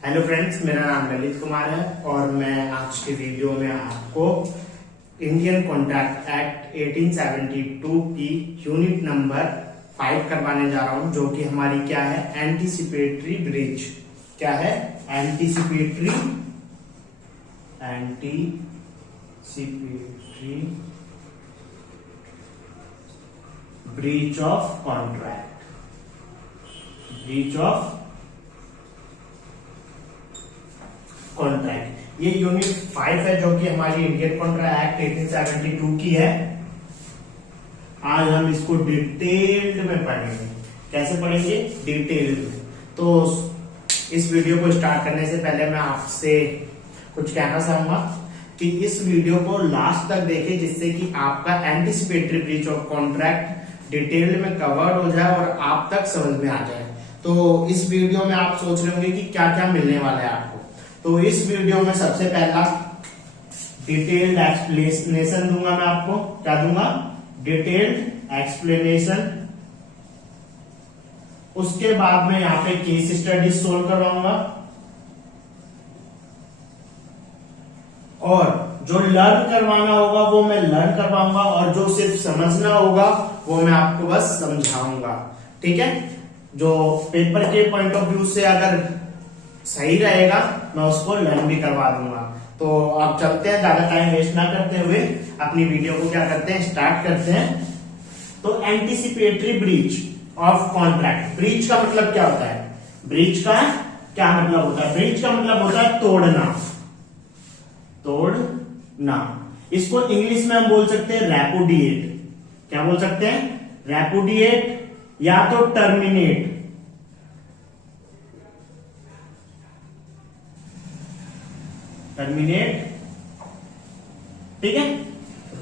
Hello friends, मेरा नाम ललित कुमार है और मैं आज के वीडियो में आपको इंडियन कॉन्ट्रैक्ट एक्ट 1872 की यूनिट नंबर 5 करवाने जा रहा हूं, जो कि हमारी क्या है, एंटीसिपेटरी ब्रीच। क्या है? Anticipatory breach of contract, breach of contract. ये यूनिट 5 है, जो कि हमारी इंडियन कॉन्ट्रैक्ट एक्ट 1872 की है। आज हम इसको डिटेल्ड में पढ़ेंगे। कैसे पढ़ेंगे? डिटेल्ड में। तो इस वीडियो को स्टार्ट करने से पहले मैं आपसे कुछ कहना चाहूंगा कि इस वीडियो को लास्ट तक देखें, जिससे कि आपका anticipatory breach of contract detailed में कवर्ड हो जाए और आप तक समझ में आ जाए। तो इस वीडियो में आप सोच रहे होंगे कि क्या क्या मिलने वाला है आपको। तो इस वीडियो में सबसे पहला डिटेल्ड एक्सप्लेनेशन दूंगा मैं आपको। क्या दूंगा? Detailed explanation. उसके बाद में यहां पे केस स्टडी सोल्व करवाऊंगा और जो लर्न करवाना होगा वो मैं लर्न करवाऊंगा और जो सिर्फ समझना होगा वो मैं आपको बस समझाऊंगा। ठीक है? जो पेपर के पॉइंट ऑफ व्यू से अगर सही रहेगा मैं उसको लर्न भी करवा दूंगा। तो आप चलते हैं, ज्यादा टाइम वेस्ट ना करते हुए अपनी वीडियो को क्या करते हैं, स्टार्ट करते हैं। तो anticipatory breach of contract. Breach का मतलब क्या होता है? ब्रीच का क्या मतलब होता है? ब्रीच का मतलब होता है तोड़ना, तोड़ना। इसको इंग्लिश में हम बोल सकते हैं रेपुडिएट। क्या बोल सकते हैं? रेपुडिएट या तो टर्मिनेट। टर्मिनेट। ठीक है?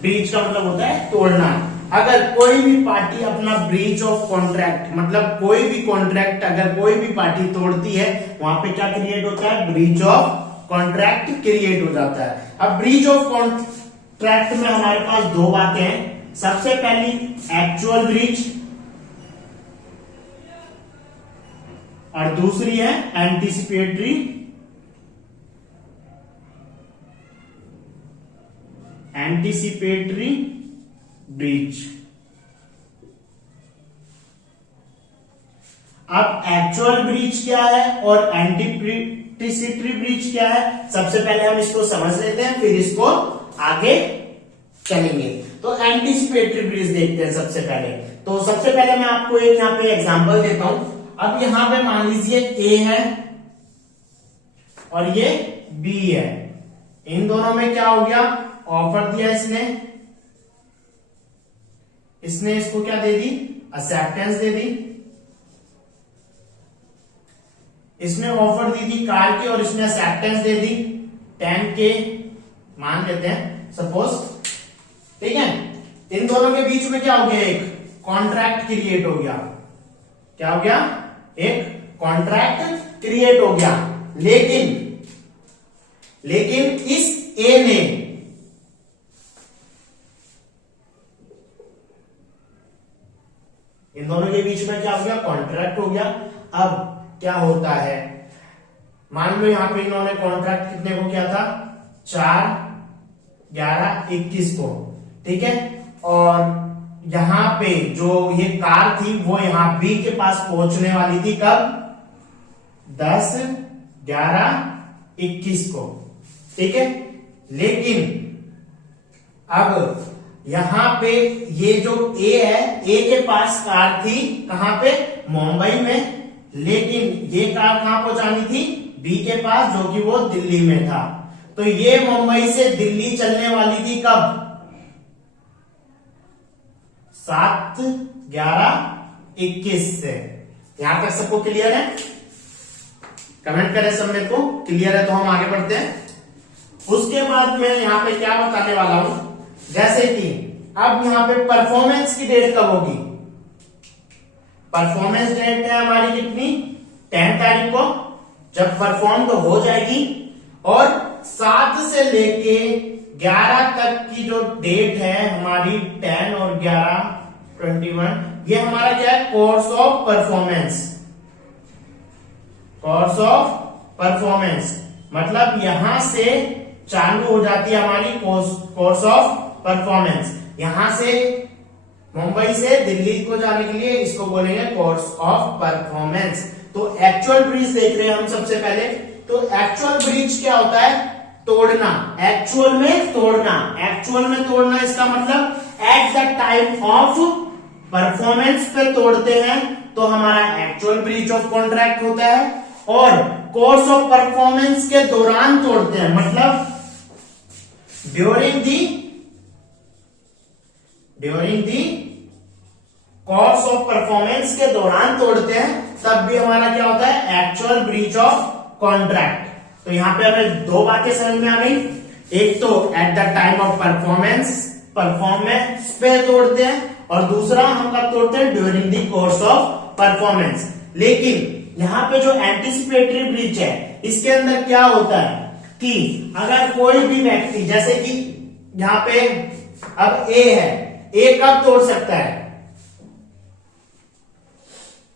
ब्रीच का मतलब होता है तोड़ना। अगर कोई भी पार्टी अपना ब्रीच ऑफ कॉन्ट्रैक्ट, मतलब कोई भी कॉन्ट्रैक्ट अगर कोई भी पार्टी तोड़ती है, वहां पे क्या क्रिएट होता है? ब्रीच ऑफ कॉन्ट्रैक्ट क्रिएट हो जाता है। अब ब्रीच ऑफ कॉन्ट्रैक्ट में हमारे पास दो बातें हैं। सबसे पहली एक्चुअल ब्रीच और दूसरी है एंटीसिपेटरी ब्रीच। अब एक्चुअल ब्रीच क्या है और एंटीसिपेटरी ब्रीच क्या है, सबसे पहले हम इसको समझ लेते हैं, फिर इसको आगे चलेंगे। तो एंटीसिपेटरी ब्रीच देखते हैं सबसे पहले। तो सबसे पहले मैं आपको एक यहाँ पे एग्जांपल देता हूं। अब यहां पे मान लीजिए ए है और ये बी है। इन दोनों में क्या हो गया? ऑफर दिया इसने इसको क्या दे दी? एक्सेप्टेंस दे दी। इसने ऑफर दी थी कार की और इसने एक्सेप्टेंस दे दी 10K मान लेते हैं सपोज। ठीक है? इन दोनों के बीच में क्या हो गया? एक कॉन्ट्रैक्ट क्रिएट हो गया। क्या हो गया? एक कॉन्ट्रैक्ट क्रिएट हो गया। लेकिन इस ए ने इन दोनों के बीच में क्या हो गया? कॉन्ट्रैक्ट हो गया। अब क्या होता है, मान लो यहां पे इन्होंने कॉन्ट्रैक्ट कितने को किया था? 4/11/21 को। ठीक है? और यहां पे जो ये कार थी वो यहां बी के पास पहुंचने वाली थी कब? 10/11/21 को। ठीक है? लेकिन अब यहां पे ये जो ए है, ए के पास कार थी कहां पे? मुंबई में। लेकिन ये कार कहां पहुंचानी थी? बी के पास, जो कि वो दिल्ली में था। तो ये मुंबई से दिल्ली चलने वाली थी कब? 7/11/21 से। यहां तक सबको क्लियर है? कमेंट करें सब मेरे को क्लियर है तो हम आगे बढ़ते हैं। उसके बाद मैं यहां पे क्या बताने वाला हूं, जैसे कि अब यहां पे परफॉर्मेंस की डेट कब होगी? परफॉर्मेंस डेट है हमारी कितनी? 10 तारीख को, जब परफॉर्म तो हो जाएगी। और 7 से लेके 11 तक की जो डेट है हमारी 10 और 11 21, ये हमारा क्या है? Course of performance. Course of performance, मतलब यहां से चालू हो जाती है हमारी कोर्स ऑफ परफॉर्मेंस। यहां से मुंबई से दिल्ली को जाने के लिए इसको बोलेंगे कोर्स ऑफ परफॉर्मेंस। तो एक्चुअल ब्रीच देख रहे हैं हम सबसे पहले। तो एक्चुअल ब्रीच क्या होता है? तोड़ना, एक्चुअल में तोड़ना। एक्चुअल में तोड़ना इसका मतलब eight the time of performance पे तोड़ते हैं तो हमारा एक्चुअल ब्रीच ऑफ कॉन्ट्रैक्ट होता है, और कोर्स ऑफ परफॉर्मेंस के दौरान तोड़ते हैं मतलब during the course of performance के दौरान तोड़ते हैं, तब भी हमारा क्या होता है? Actual breach of contract. तो यहां पे हमें दो बातें समझ में आ गई। एक तो eight the time of performance पे तोड़ते हैं, और दूसरा हम कब तोड़ते हैं? During the course of performance. लेकिन यहां पे जो एंटीसिपेटरी ब्रीच है, इसके अंदर क्या होता है कि अगर कोई भी व्यक्ति, जैसे कि यहां पे अब ए है, ए कब तोड़ सकता है?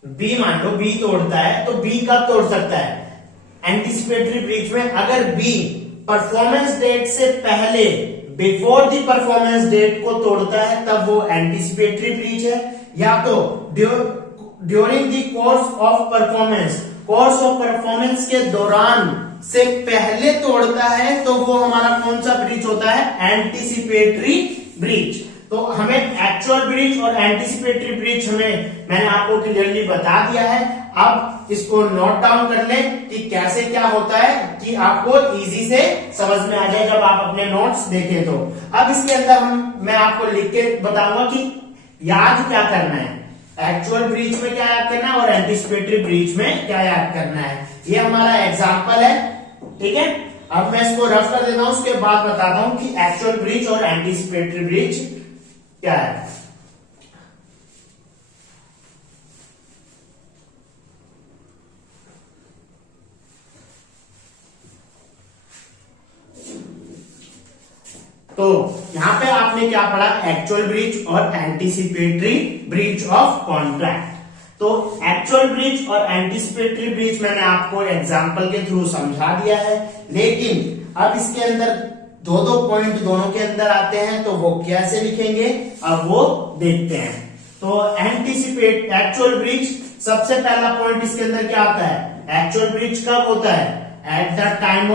बी, मान लो बी तोड़ता है, तो बी कब तोड़ सकता है? एंटीसिपेटरी ब्रीच में अगर बी परफॉर्मेंस डेट से पहले, बिफोर द परफॉर्मेंस डेट को तोड़ता है, तब वो एंटीसिपेटरी ब्रीच है। या तो during the course of performance के दौरान से पहले तोड़ता है, तो वो हमारा कौन सा ब्रीच होता है? Anticipatory breach. तो हमें एक्चुअल ब्रीच और एंटीसिपेटरी ब्रीच मैंने आपको क्लियरली बता दिया है। अब इसको नोट डाउन कर लें कि कैसे क्या होता है, कि आपको इजी से समझ में आ जाए जब आप अपने नोट्स देखें। तो अब इसके अंदर मैं आपको लिख के बताऊंगा कि याद क्या करना है, एक्चुअल ब्रीच में क्या याद करना है और एंटीसिपेटरी ब्रीच में क्या याद करना है। ये हमारा एग्जाम्पल है, ठीक है। अब मैं इसको रफ कर देता हूं, उसके बाद बताता हूं कि एक्चुअल ब्रीच और एंटीसिपेटरी ब्रीच क्या है। तो यहां पे आपने क्या पढ़ा? एक्चुअल ब्रीच और एंटीसिपेटरी ब्रीच ऑफ कॉन्ट्रैक्ट। तो एक्चुअल ब्रीच और एंटीसिपेटरी ब्रीच मैंने आपको एग्जांपल के थ्रू समझा दिया है, लेकिन अब इसके अंदर दो पॉइंट दोनों के अंदर आते हैं, तो वो कैसे लिखेंगे अब वो देखते हैं। तो एक्चुअल ब्रीच, सबसे पहला पॉइंट इसके अंदर क्या आता है? एक्चुअल ब्रीच कब होता है? At the time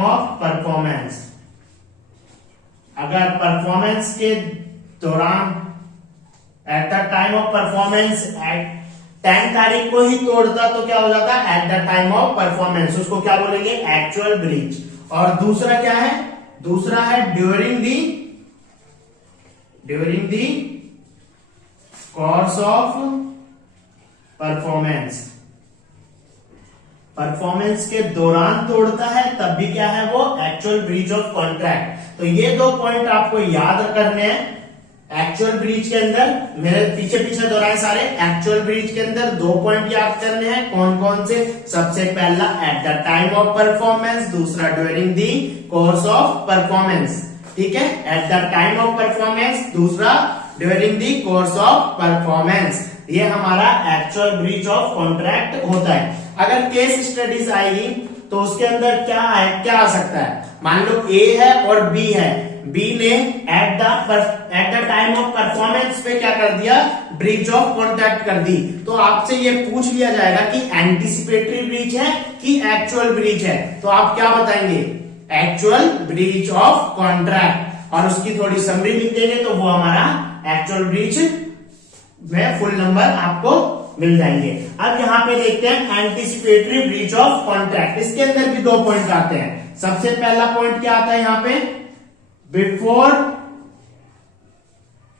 of performance. अगर परफॉर्मेंस के दौरान, eight the time of performance, 10 तारीख को ही तोड़ता तो क्या हो जाता है? At the time of performance. उसको क्या बोलेंगे? Actual breach. और दूसरा क्या है? दूसरा है during the course of performance. Performance के दौरान तोड़ता है, तब भी क्या है वो? Actual breach of contract. तो ये दो पॉइंट आपको याद करने हैं। एक्चुअल ब्रीच के अंदर, मेरे पीछे दोहराए सारे, एक्चुअल ब्रीच के अंदर दो पॉइंट याद करने हैं। कौन कौन से? सबसे पहला at the time of performance, दूसरा during the course of performance. ठीक है, at the time of performance, दूसरा during the course of performance. ये हमारा एक्चुअल ब्रीच ऑफ कॉन्ट्रैक्ट होता है। अगर केस स्टडीज आएगी तो उसके अंदर क्या आ सकता है? मान लो ए है और बी है, बी ने eight the time of performance पे क्या कर दिया? ब्रीच ऑफ कॉन्ट्रैक्ट कर दी। तो आपसे ये पूछ लिया जाएगा कि एंटीसिपेटरी ब्रीच है कि एक्चुअल ब्रीच है, तो आप क्या बताएंगे? Actual breach of contract. और उसकी थोड़ी समरी लिख देंगे तो वो हमारा एक्चुअल ब्रीच में फुल नंबर आपको मिल जाएंगे। अब यहां पे देखते हैं एंटीसिपेटरी ब्रीच ऑफ कॉन्ट्रैक्ट। इसके अंदर भी दो पॉइंट आते हैं। सबसे पहला पॉइंट क्या आता है यहां पे? Before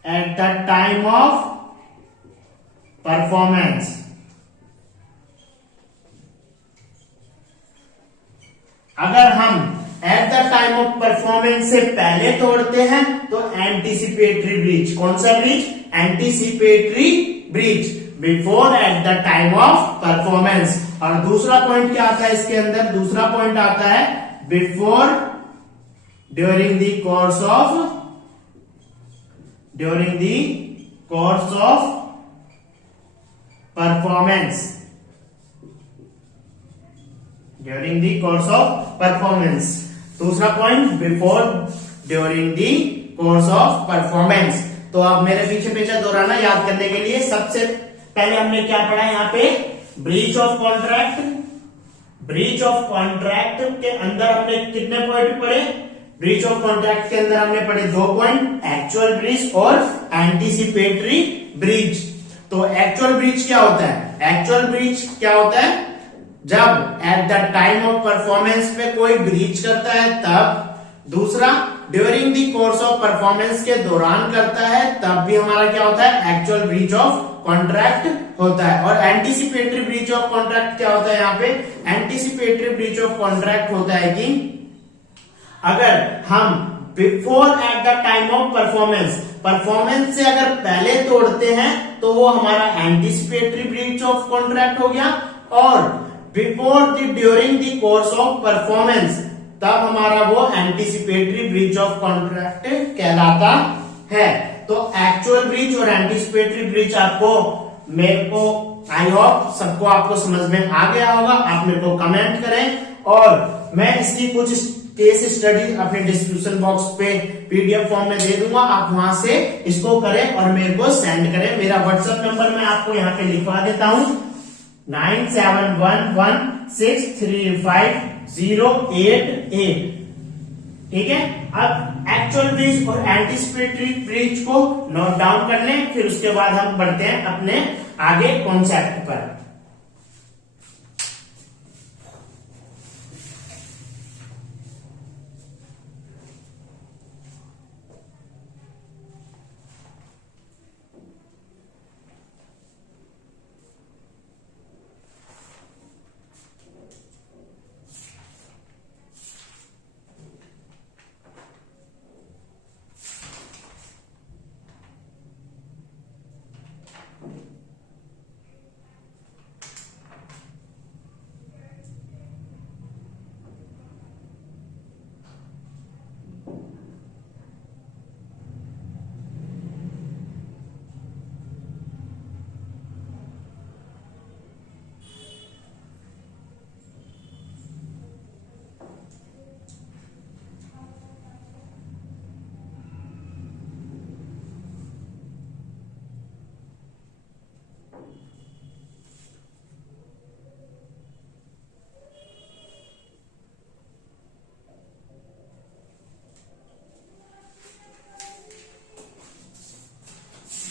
eight the time of performance. अगर हम eight the time of performance से पहले तोड़ते हैं तो एंटीसिपेटरी ब्रीच। कौन सा breach? Anticipatory breach before eight the time of performance. और दूसरा पॉइंट क्या आता है इसके अंदर? दूसरा पॉइंट आता है before during the course of performance. During the course of performance. दूसरा point before during the course of performance. तो अब मेरे पीछे दोहराना याद करने के लिए सबसे पहले हमने क्या पढ़ा है यहाँ पे, breach of contract. Breach of contract के अंदर हमने कितने पॉइंट पढ़े, ब्रीच ऑफ कॉन्ट्रैक्ट के अंदर हमने पढ़े 2 पॉइंट, एक्चुअल ब्रीच और एंटीसिपेटरी ब्रीच। तो एक्चुअल ब्रीच क्या होता है, एक्चुअल ब्रीच क्या होता है, जब eight the time of performance पे कोई ब्रीच करता है तब। दूसरा, during the course of performance के दौरान करता है तब भी हमारा क्या होता है, एक्चुअल ब्रीच ऑफ कॉन्ट्रैक्ट होता है। और एंटीसिपेटरी ब्रीच ऑफ कॉन्ट्रैक्ट क्या होता है, यहाँ पे एंटीसिपेटरी ब्रीच ऑफ कॉन्ट्रैक्ट होता है कि अगर हम before eight the time of performance से अगर पहले तोड़ते हैं तो वो हमारा एंटीसिपेटरी ब्रीच ऑफ कॉन्ट्रैक्ट हो गया, और before the during the course of performance तब हमारा वो एंटीसिपेटरी ब्रीच ऑफ कॉन्ट्रैक्ट कहलाता है। तो एक्चुअल ब्रीच और एंटीसिपेटरी ब्रीच आपको, मेरे को आई होप सबको आपको समझ में आ गया होगा। आप मेरे को कमेंट करें और मैं इसकी कुछ केस स्टडी अपने डिस्क्रिप्शन बॉक्स पे पीडीएफ फॉर्म में दे दूंगा, आप वहां से इसको करें और मेरे को सेंड करें। मेरा व्हाट्सएप नंबर मैं आपको यहाँ पे लिखवा देता हूं, 9711635088। ठीक है, अब एक्चुअल ब्रीच और एंटीसिपेटरी ब्रीच को नोट डाउन कर लें, फिर उसके बाद हम बढ़ते हैं अपने आगे कॉन्सेप्ट पर।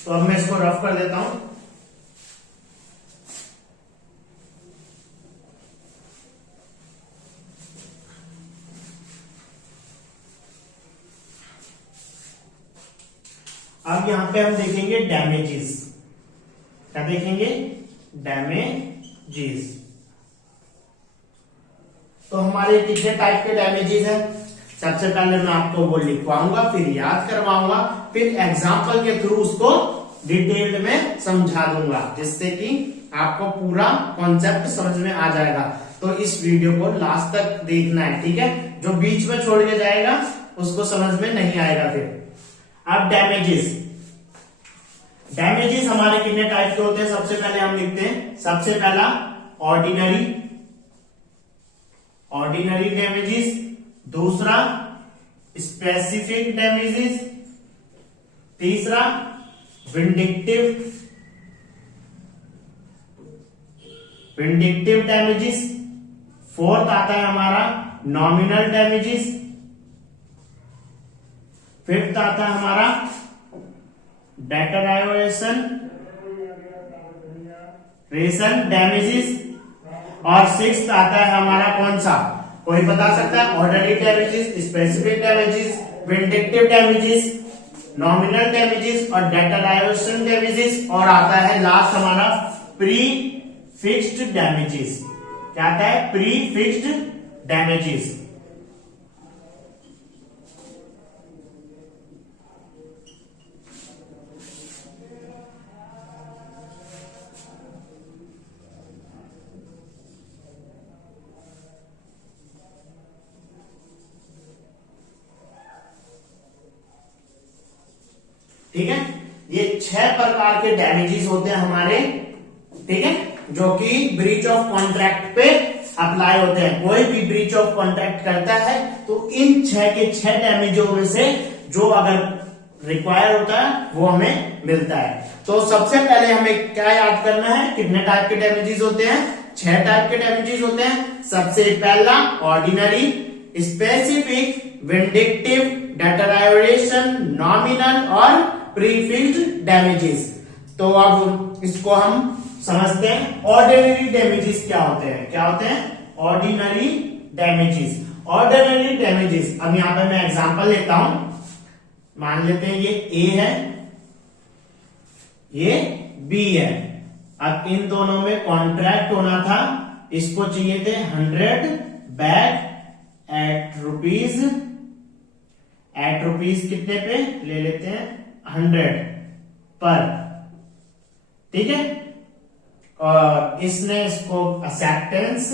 तो अब मैं इसको रफ कर देता हूं। अब यहां पे हम देखेंगे डैमेजेस। क्या देखेंगे, डैमेजेस। तो हमारे कितने टाइप के डैमेजेस हैं, सबसे पहले मैं आपको वो लिखवाऊंगा, फिर याद करवाऊंगा, फिर एग्जाम्पल के थ्रू उसको डिटेल्ड में समझा दूंगा, जिससे कि आपको पूरा कॉन्सेप्ट समझ में आ जाएगा। तो इस वीडियो को लास्ट तक देखना है, ठीक है, जो बीच में छोड़ के जाएगा उसको समझ में नहीं आएगा फिर। अब डैमेजेस हमारे कितने टाइप के होते हैं, सबसे पहले हम लिखते हैं, सबसे पहला ऑर्डिनरी डैमेजेस, दूसरा स्पेसिफिक डैमेजेस, तीसरा विंडिक्टिव डैमेजेस, फोर्थ आता है हमारा नॉमिनल डैमेजेस, फिफ्थ आता है हमारा डेटरायोरेशन डैमेजेस, और सिक्स्थ आता है हमारा कौन सा, कोई बता सकता है, ordinary damages, specific damages, vindictive damages, nominal damages और डेटरायोरेशन डैमेजेस, और आता है लास्ट हमारा प्री फिक्स्ड डैमेजेस। क्या आता है, प्री फिक्स्ड डैमेजेस। ठीक है, ये 6 प्रकार के डैमेजेस होते हैं हमारे, ठीक है, जो कि ब्रीच ऑफ कॉन्ट्रैक्ट पे अप्लाई होते हैं। कोई भी ब्रीच ऑफ कॉन्ट्रैक्ट करता है तो इन 6 के 6 डैमेजों में से जो अगर रिक्वायर होता है वो हमें मिलता है। तो सबसे पहले हमें क्या याद करना है, कितने टाइप के डैमेजेस होते हैं, 6 टाइप के डैमेजेस होते हैं। सबसे पहला ऑर्डिनरी, स्पेसिफिक, विंडिक्टिव, डेटरायोरेशन, नॉमिनल और प्रीफिक्स्ड डैमेजेस। तो अब इसको हम समझते हैं। ऑर्डिनरी डैमेजेस क्या होते हैं, क्या होते हैं ऑर्डिनरी डैमेजेस। ऑर्डिनरी डैमेजेस, अब यहां पे मैं एग्जांपल लेता हूं। मान लेते हैं ये ए है, ये बी है। अब इन दोनों में कॉन्ट्रैक्ट होना था, इसको चाहिए थे 100 बैग एट रुपीज कितने पे ले लेते हैं 100 पर, ठीक है। और इसने इसको एक्सेप्टेंस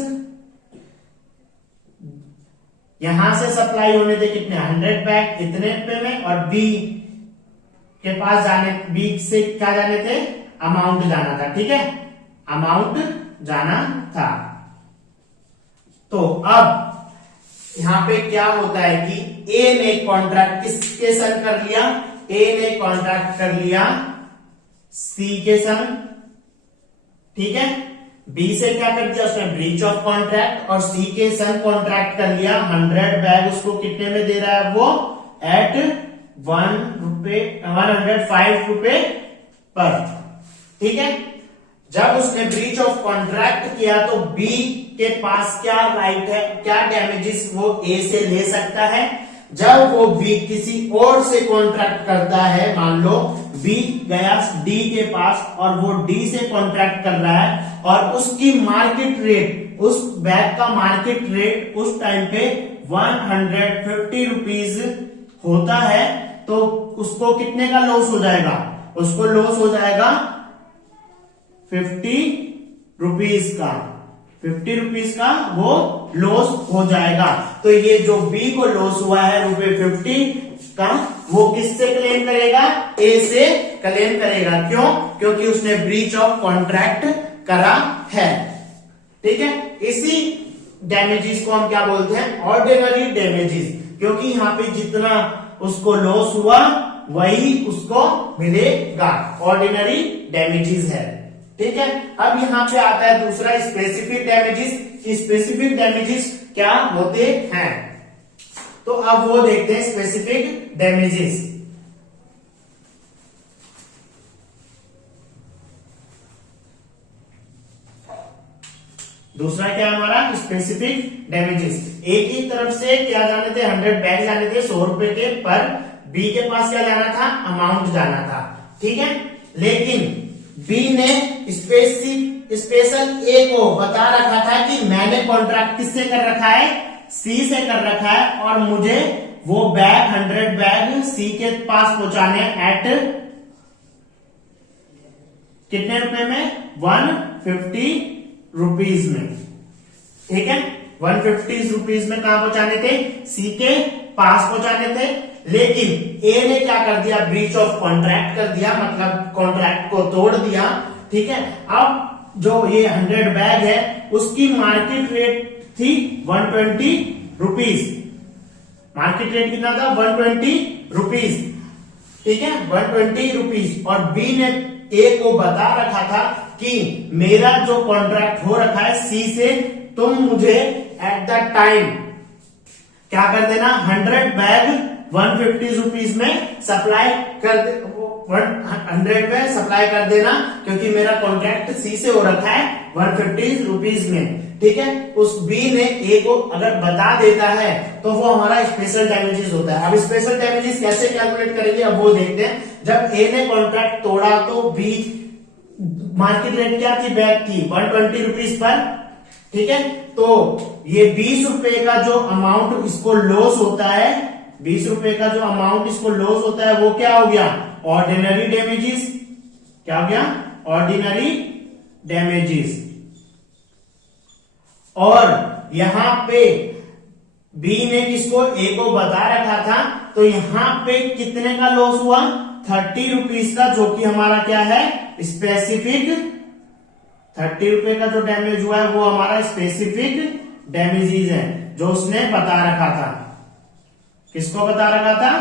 यहां से सप्लाई होने थे कितने 100 बैग इतने पे में, और बी के पास जाने, बी से क्या जाने थे अमाउंट जाना था, ठीक है, अमाउंट जाना था। तो अब यहां पे क्या होता है कि ए ने कॉन्ट्रैक्ट किसके संग कर लिया, ए ने कॉन्ट्रैक्ट कर लिया सी के संग, ठीक है। बी से क्या कर दिया उसने ब्रीच ऑफ कॉन्ट्रैक्ट, और सी के संग कॉन्ट्रैक्ट कर लिया 100 बैग, उसको कितने में दे रहा है वो एट 105 रुपए पर, ठीक है। जब उसने ब्रीच ऑफ कॉन्ट्रैक्ट किया तो बी के पास क्या राइट है, क्या डैमेजेस वो ए से ले सकता है। जब वो बी किसी और से कॉन्ट्रैक्ट करता है, मान लो बी गया डी के पास और वो डी से कॉन्ट्रैक्ट कर रहा है, और उसकी मार्केट रेट, उस बैग का मार्केट रेट उस टाइम पे 150 रुपीज होता है, तो उसको कितने का लॉस हो जाएगा, उसको लॉस हो जाएगा 50 रुपीज का, 50 रुपीज का वो लॉस हो जाएगा। तो ये जो बी को लॉस हुआ है ₹50 का, वो किससे क्लेम करेगा, ए से क्लेम करेगा। क्यों, क्योंकि उसने ब्रीच ऑफ कॉन्ट्रैक्ट करा है, ठीक है। इसी डैमेजेस को हम क्या बोलते हैं ऑर्डिनरी डैमेजेस, क्योंकि यहाँ पे जितना उसको लॉस हुआ वही उसको मिलेगा, ऑर्डिनरी डैमेजेस है, ठीक है। अब यहां पे आता है दूसरा स्पेसिफिक डैमेजेस। स्पेसिफिक डैमेजेस क्या होते हैं, तो अब वो देखते हैं स्पेसिफिक डैमेजेस। दूसरा क्या हमारा स्पेसिफिक डैमेजेस। एक ही तरफ से क्या जाने थे 100 बैग जाने थे 100 रुपए के, पर बी के पास क्या जाना था अमाउंट जाना था, ठीक है। लेकिन बी ने स्पेशल ए को बता रखा था कि मैंने कॉन्ट्रैक्ट किससे कर रखा है, सी से कर रखा है, और मुझे वो बैग 100 बैग सी के पास पहुंचाने एट कितने रुपए में 150 रुपीज में, ठीक है। 150 रुपीज में कहां पहुंचाने थे, सी के पास पहुंचाने थे। लेकिन ए ने क्या कर दिया, ब्रीच ऑफ कॉन्ट्रैक्ट कर दिया, मतलब कॉन्ट्रैक्ट को तोड़ दिया, ठीक है। अब जो ये 100 बैग है उसकी मार्केट रेट थी 120 रुपीज, मार्केट रेट कितना था 120 रुपीज, ठीक है, 120 रुपीज। और बी ने ए को बता रखा था कि मेरा जो कॉन्ट्रैक्ट हो रखा है सी से, तुम मुझे एट द टाइम क्या कर देना 100 बैग 150 रुपीज में सप्लाई कर दे, 100 में सप्लाई कर देना, क्योंकि मेरा कॉन्ट्रैक्ट सी से हो रखा है 150 रुपीज में, ठीक है। उस बी ने ए को अगर बता देता है तो वो हमारा स्पेशल डैमेजेस होता है। अब स्पेशल डैमेजेस कैसे कैलकुलेट करेंगे, अब वो देखते हैं। जब ए ने कॉन्ट्रैक्ट तोड़ा तो बी मार्केट रेट क्या थी, बैग की 120 रुपीज पर, ठीक है। तो ये 20 रुपए का जो अमाउंट इसको लॉस होता है, 20 रुपए का जो अमाउंट इसको लॉस होता है वो क्या हो गया ऑर्डिनरी डैमेजेस, क्या हो गया ऑर्डिनरी डैमेजेस। और यहां पे बी ने किसको ए को बता रखा था, तो यहां पे कितने का लॉस हुआ 30 रुपीज का, जो कि हमारा क्या है स्पेसिफिक ₹30 का जो डैमेज हुआ है वो हमारा स्पेसिफिक डैमेजेस है जो उसने बता रखा था। किसको बता रखा था?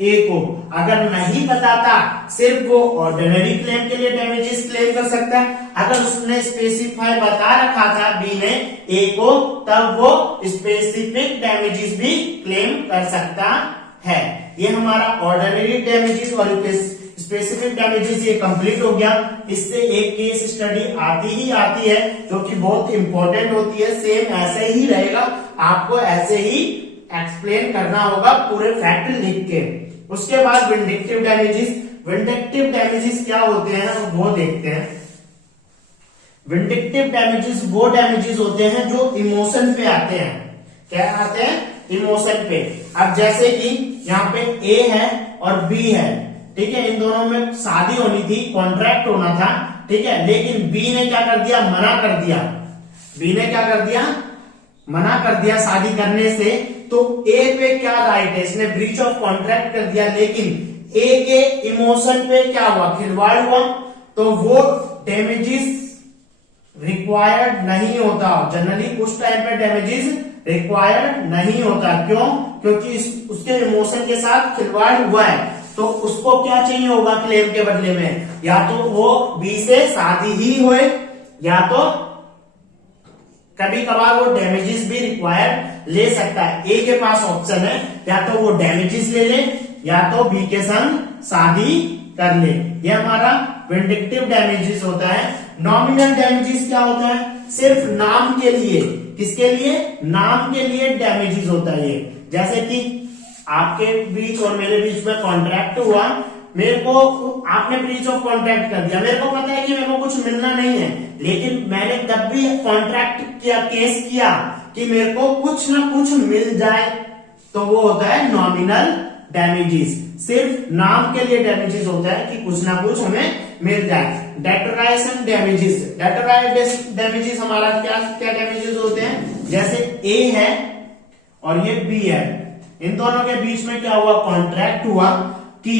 ए को। अगर नहीं बताता सिर्फ वो ऑर्डिनरी क्लेम के लिए डैमेजेस क्लेम कर सकता है। अगर उसने स्पेसिफाई बता रखा था बी ने ए को, तब वो स्पेसिफिक डैमेजेस भी क्लेम कर सकता है। ये हमारा ऑर्डिनरी डैमेजेस और स्पेसिफिक डैमेजेस ये कंप्लीट हो गया। इससे एक केस स्टडी आती ही आती है जो कि बहुत इंपॉर्टेंट होती है। सेम ऐसे ही रहेगा, आपको ऐसे ही एक्सप्लेन करना होगा पूरे फैक्ट लिख के। उसके बाद विंडिक्टिव डैमेजेस। विंडिक्टिव डैमेजेस क्या होते हैं वो देखते हैं। विंडिक्टिव डैमेजेस वो डैमेजेस होते हैं जो इमोशन पे आते हैं। क्या आते हैं? इमोशन पे। अब जैसे कि यहाँ पे ए है और बी है, ठीक है, इन दोनों में शादी होनी थी, कॉन्ट्रैक्ट होना था, ठीक है, लेकिन बी ने क्या कर दिया? मना कर दिया। बी ने क्या कर दिया? मना कर दिया शादी करने से। तो ए पे क्या राइट है? इसने ब्रीच ऑफ कॉन्ट्रैक्ट कर दिया, लेकिन ए के इमोशन पे क्या हुआ? खिलवाड़ हुआ, तो वो डैमेजेस रिक्वायर्ड नहीं होता। जनरली उस टाइम पे डैमेजेस रिक्वायर्ड नहीं होता। क्यों? क्योंकि उसके इमोशन के साथ खिलवाड़ हुआ है। तो उसको क्या चाहिए होगा क्लेम के बदले में? या तो वो बी से शादी ही होए, या तो कभी कभार वो डैमेजेस भी रिक्वायर ले सकता है। ए के पास ऑप्शन है, या तो वो डैमेजेस ले ले या तो बी के संग शादी कर ले। ये हमारा विंडिक्टिव डैमेजेस होता है। नॉमिनल डैमेजेस क्या होता है? सिर्फ नाम के लिए। किसके लिए? नाम के लिए डैमेजेस होता है ये। जैसे कि आपके बीच और मेरे बीच में कॉन्ट्रैक्ट हुआ, मेरे को आपने ब्रीच ऑफ कॉन्ट्रैक्ट कर दिया, मेरे को पता है कि मेरे को कुछ मिलना नहीं है, लेकिन मैंने तब भी कॉन्ट्रैक्ट किया, केस किया कि मेरे को कुछ ना कुछ मिल जाए, तो वो होता है नॉमिनल डैमेजेस। सिर्फ नाम के लिए डैमेजेस होता है कि कुछ ना कुछ हमें मिल जाए। डेटराइजेशन डैमेजेस। डेटराइजेशन डैमेजेस हमारा क्या क्या डैमेजेस होते हैं? जैसे ए है और ये बी है, इन दोनों के बीच में क्या हुआ? कॉन्ट्रैक्ट हुआ कि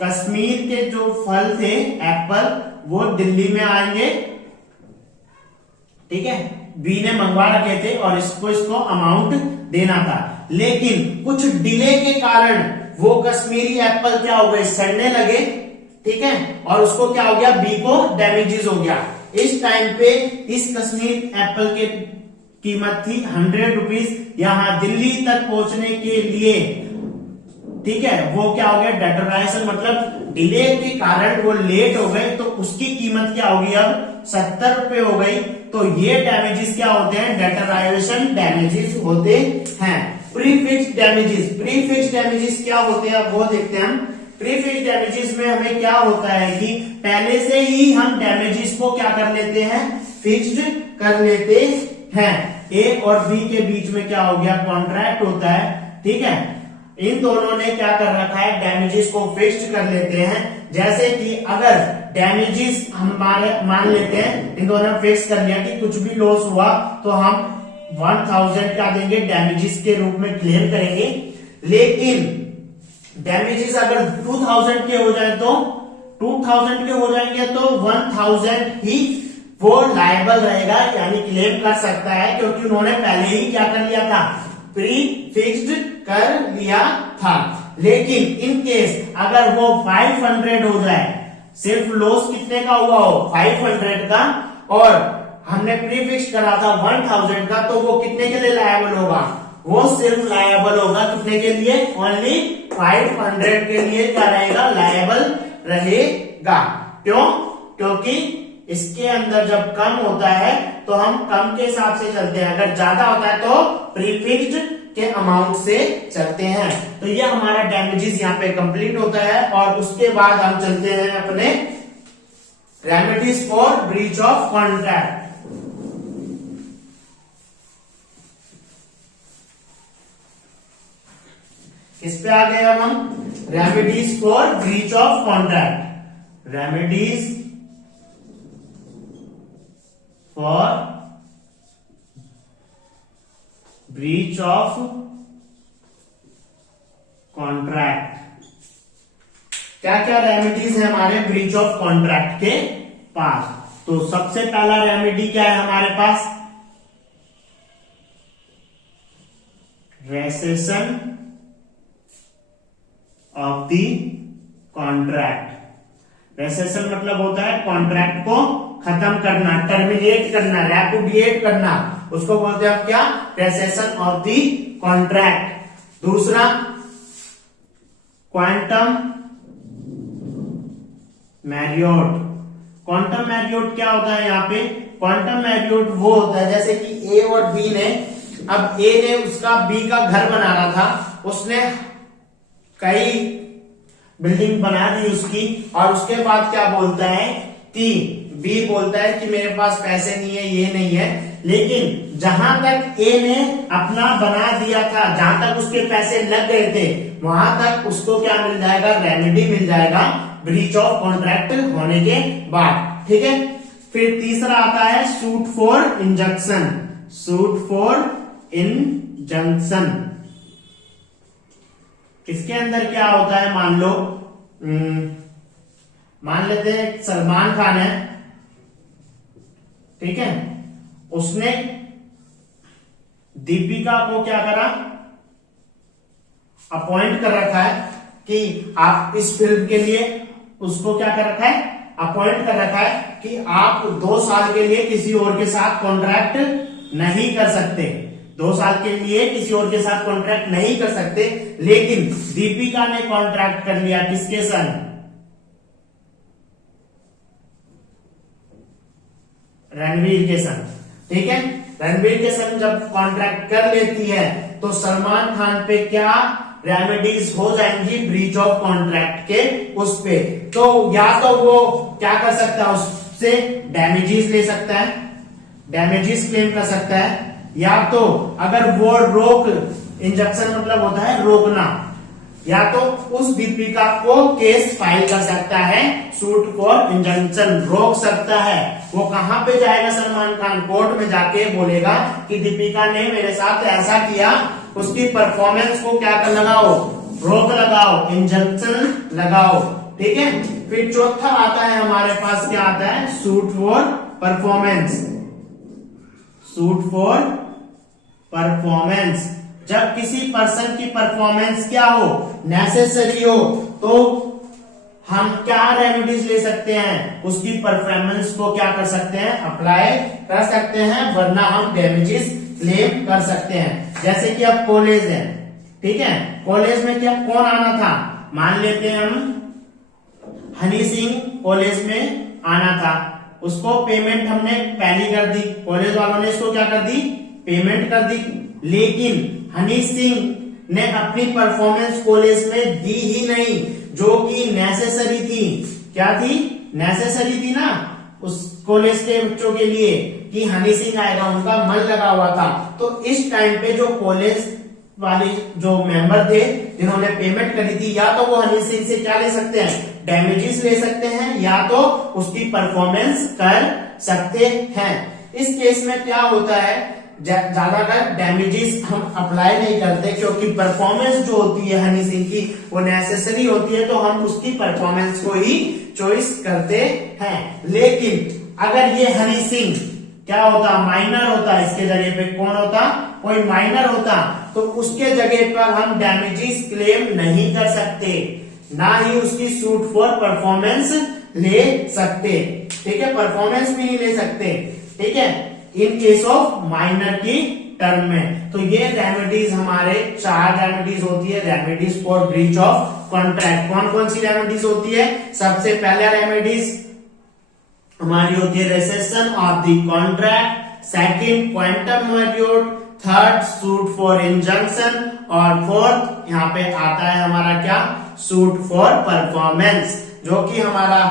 कश्मीर के जो फल थे, एप्पल, वो दिल्ली में आएंगे, ठीक है, बी ने मंगवा रखे थे और इसको अमाउंट देना था, लेकिन कुछ डिले के कारण वो कश्मीरी एप्पल क्या हो गए? सड़ने लगे, ठीक है, और उसको क्या हो गया? बी को डैमेजेस हो गया। इस टाइम पे इस कश्मीर एप्पल के कीमत थी ₹100, यहां दिल्ली तक पहुंचने के लिए, ठीक है, वो क्या हो गया? डेटराइजेशन, मतलब डिले के कारण वो लेट हो गए, तो उसकी कीमत क्या होगी? अब ₹70 हो गई। तो ये डैमेजेस क्या होते हैं? डेटराइजेशन डैमेजेस होते हैं। Prefix damages. प्रीफिक्स डैमेजेस क्या होते हैं वो देखते हैं हम। प्रीफिक्स डैमेजेस में हमें क्या होता है कि पहले से ही हम डैमेजेस को क्या कर लेते हैं? फिक्स्ड कर लेते हैं। ए और बी के बीच में क्या हो गया? कॉन्ट्रैक्ट होता है, ठीक है, इन दोनों ने क्या कर रखा है? डैमेजेस को फिक्स्ड कर लेते हैं। जैसे कि अगर डैमेजेस हमारे मान लेते हैं, इन दोनों ने फिक्स कर लिया कि कुछ भी लॉस हुआ तो हम 1000 का देंगे, डैमेजेस के रूप में क्लेम करेंगे। लेकिन डैमेजेस अगर 2000 के हो जाए तो 2000 के हो जाएंगे तो 1000 ही वो लायबल रहेगा, यानी क्लेम कर सकता है, क्योंकि उन्होंने पहले ही क्या कर लिया था? प्री फिक्स्ड कर लिया था। लेकिन इन केस अगर वो 500 हो जाए, सिर्फ लॉस कितने का हुआ हो? 500 का, और हमने प्री फिक्स करा था 1000 का, तो वो कितने के लिए लायबल होगा? वो सिर्फ लायबल होगा कितने के लिए? ओनली 500 के लिए क्या रहेगा? लायबल रहेगा। क्यों? क्योंकि इसके अंदर जब कम होता है तो हम कम के हिसाब से चलते हैं, अगर ज्यादा होता है तो प्रीफिक्स्ड के अमाउंट से चलते हैं। तो ये हमारा डैमेजेस यहाँ पे कंप्लीट होता है, और उसके बाद हम चलते हैं अपने remedies for breach of contract. इस पे आ गए अब हम remedies for breach of contract. Remedies for breach of contract. क्या क्या रेमेडीज है हमारे ब्रीच ऑफ कॉन्ट्रैक्ट के पास? तो सबसे पहला रेमेडी क्या है हमारे पास, rescission of the contract. Rescission मतलब होता है कॉन्ट्रैक्ट को खत्म करना, टर्मिनेट करना, रेपुडिएट करना, उसको बोलते हैं क्या, रेसेशन ऑफ द कॉन्ट्रैक्ट। दूसरा क्वांटम मैरियोट। क्वांटम मैरियोट क्या होता है यहाँ पे, क्वांटम मैरियोट वो होता है जैसे कि ए और बी ने, अब ए ने उसका बी का घर बना रहा था, उसने कई बिल्डिंग बना दी उसकी, और उसके बाद क्या बोलता है कि बी बोलता है कि मेरे पास पैसे नहीं है, ये नहीं है, लेकिन जहां तक ए ने अपना बना दिया था, जहां तक उसके पैसे लग गए थे, वहां तक उसको क्या मिल जाएगा, रेमेडी मिल जाएगा ब्रीच ऑफ कॉन्ट्रैक्ट होने के बाद। ठीक है, फिर तीसरा आता है suit for injunction. Suit for injunction, इसके अंदर क्या होता है, मान लेते हैं सलमान खान है, ठीक है, उसने दीपिका को क्या करा, अपॉइंट कर रखा है कि आप इस फिल्म के लिए, उसको क्या कर रखा है, अपॉइंट कर रखा है कि आप 2 साल के लिए किसी और के साथ कॉन्ट्रैक्ट नहीं कर सकते, 2 साल के लिए किसी और के साथ कॉन्ट्रैक्ट नहीं कर सकते। लेकिन दीपिका ने कॉन्ट्रैक्ट कर लिया किसके संग, रणवीर के संग। ठीक है, रणवीर के संग जब कॉन्ट्रैक्ट कर लेती है तो सलमान खान पे क्या रेमेडीज हो जाएंगी, ब्रीच ऑफ कॉन्ट्रैक्ट के उस पे। तो या तो वो क्या कर सकता है, उससे डैमेजेस ले सकता है, डैमेजेस क्लेम कर सकता है, या तो अगर वो रोक, इंजंक्शन मतलब होता है रोकना, या तो उस दीपिका को केस फाइल कर सकता है, सूट फॉर इंजंक्शन, रोक सकता है। वो कहां पे जाएगा, सलमान खान कोर्ट में जाके बोलेगा कि दीपिका ने मेरे साथ ऐसा किया, उसकी परफॉर्मेंस को क्या कर लगाओ, रोक लगाओ, इंजंक्शन लगाओ। ठीक है, फिर चौथा आता है हमारे पास, क्या आता है, suit for performance. Suit for performance, जब किसी पर्सन की परफॉर्मेंस क्या हो, नेसेसरी हो, तो हम क्या रेमेडीज ले सकते हैं, उसकी परफॉर्मेंस को क्या कर सकते हैं, अप्लाई कर सकते हैं, वरना हम डैमेजेस क्लेम कर सकते हैं। जैसे कि अब कॉलेज है, ठीक है, कॉलेज में क्या कौन आना था, मान लेते हैं हम हनी सिंह कॉलेज में आना था, उसको पेमेंट हमने पहली कर दी, कॉलेज वालों ने इसको क्या कर दी, पेमेंट कर दी, लेकिन हनी सिंह ने अपनी परफॉर्मेंस कॉलेज में दी ही नहीं, जो कि नेसेसरी थी। क्या थी, नेसेसरी थी ना उस कॉलेज के बच्चों के लिए कि हनी सिंह आएगा, उनका मन लगा हुआ था। तो इस टाइम पे जो कॉलेज वाले जो मेंबर थे जिन्होंने पेमेंट करी थी, या तो वो हनी सिंह से क्या ले सकते हैं, डैमेजेस ले सकते हैं, या तो उसकी परफॉर्मेंस कर सकते हैं। इस केस में क्या होता है, ज्यादातर डैमेजेस हम अप्लाई नहीं करते, क्योंकि परफॉर्मेंस जो होती है हनी सिंह की वो नेसेसरी होती है, तो हम उसकी परफॉर्मेंस को ही चॉइस करते हैं। लेकिन अगर ये हनी सिंह क्या होता, माइनर होता, इसके जगह पे कौन होता, कोई माइनर होता, तो उसके जगह पर हम डैमेजेस क्लेम नहीं कर सकते, ना ही उसकी सूट फॉर परफॉर्मेंस ले सकते। ठीक है, परफॉर्मेंस भी नहीं ले सकते। ठीक है, इन केस ऑफ माइनर की टर्म में। तो ये रेमेडीज हमारे 4 रेमेडीज होती है, remedies for breach of contract. कौन कौन सी रेमेडीज होती है, सबसे पहला रेमेडीज हमारी होती है rescission of the contract, second quantum meruit, third suit for injunction, और फोर्थ यहाँ पे आता है हमारा क्या, सूट फॉर परफॉर्मेंस, जो कि हमारा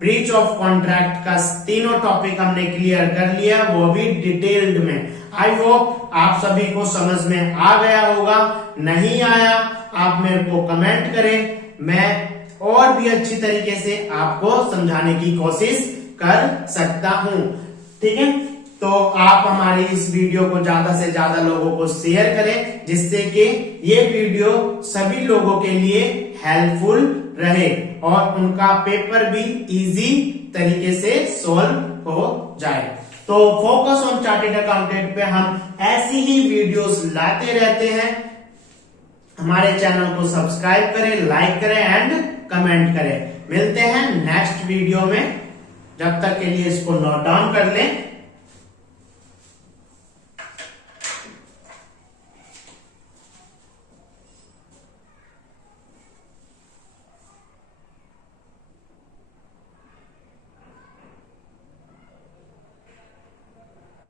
ब्रीच ऑफ कॉन्ट्रैक्ट का तीनों टॉपिक हमने क्लियर कर लिया, वो भी डिटेल्ड में। आई होप आप सभी को समझ में आ गया होगा, नहीं आया आप मेरे को कमेंट करें, मैं और भी अच्छी तरीके से आपको समझाने की कोशिश कर सकता हूं। ठीक है, तो आप हमारी इस वीडियो को ज्यादा से ज्यादा लोगों को शेयर करें, जिससे कि ये वीडियो सभी लोगों के लिए हेल्पफुल रहे और उनका पेपर भी इजी तरीके से सॉल्व हो जाए। तो फोकस ऑन चार्टेड अकाउंटेंट पे हम ऐसी ही वीडियोस लाते रहते हैं। हमारे चैनल को सब्सक्राइब करें, लाइक करें एंड कमेंट करें। मिलते हैं नेक्स्ट वीडियो में। जब तक के लिए इसको नोट डाउन कर लें।